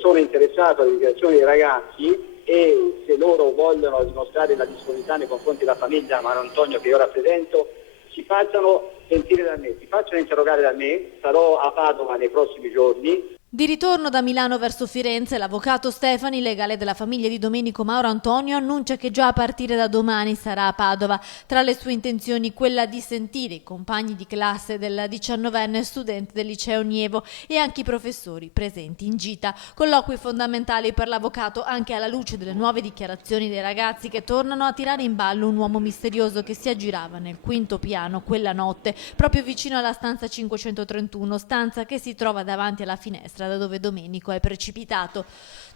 Sono interessato alle dichiarazioni dei ragazzi e se loro vogliono dimostrare la disponibilità nei confronti della famiglia Mauro Antonio che io rappresento, si facciano sentire da me, si facciano interrogare da me, sarò a Padova nei prossimi giorni. Di ritorno da Milano verso Firenze, l'avvocato Stefani, legale della famiglia di Domenico Mauro Antonio, annuncia che già a partire da domani sarà a Padova. Tra le sue intenzioni quella di sentire i compagni di classe del 19enne studente del liceo Nievo e anche i professori presenti in gita. Colloqui fondamentali per l'avvocato anche alla luce delle nuove dichiarazioni dei ragazzi che tornano a tirare in ballo un uomo misterioso che si aggirava nel quinto piano quella notte, proprio vicino alla stanza 531, stanza che si trova davanti alla finestra da dove Domenico è precipitato.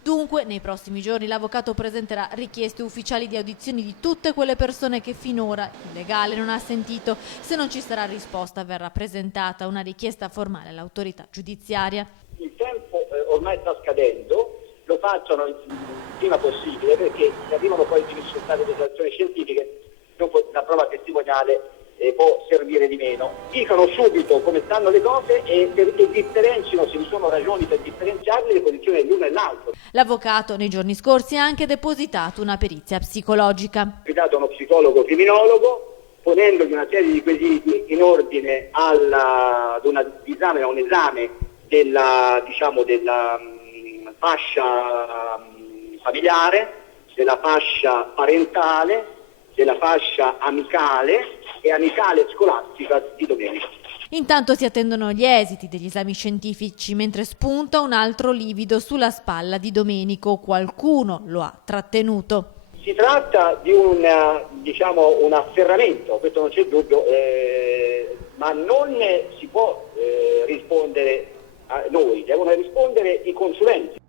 Dunque, nei prossimi giorni l'avvocato presenterà richieste ufficiali di audizioni di tutte quelle persone che finora il legale non ha sentito. Se non ci sarà risposta, verrà presentata una richiesta formale all'autorità giudiziaria. Il tempo ormai sta scadendo, lo facciano il prima possibile perché se arrivano poi i risultati delle dichiarazioni scientifiche, dopo la prova testimoniale può servire di meno. Dicano subito come stanno le cose e differenzino, se vi sono ragioni per differenziarle, le posizioni dell'uno e dell'altro. L'avvocato nei giorni scorsi ha anche depositato una perizia psicologica. Ho affidato a uno psicologo criminologo ponendogli una serie di quesiti in ordine ad un esame della fascia familiare, della fascia parentale, della fascia amicale e amicale scolastica di Domenico. Intanto si attendono gli esiti degli esami scientifici, mentre spunta un altro livido sulla spalla di Domenico. Qualcuno lo ha trattenuto. Si tratta di un afferramento, questo non c'è dubbio, ma non si può rispondere a noi, devono rispondere i consulenti.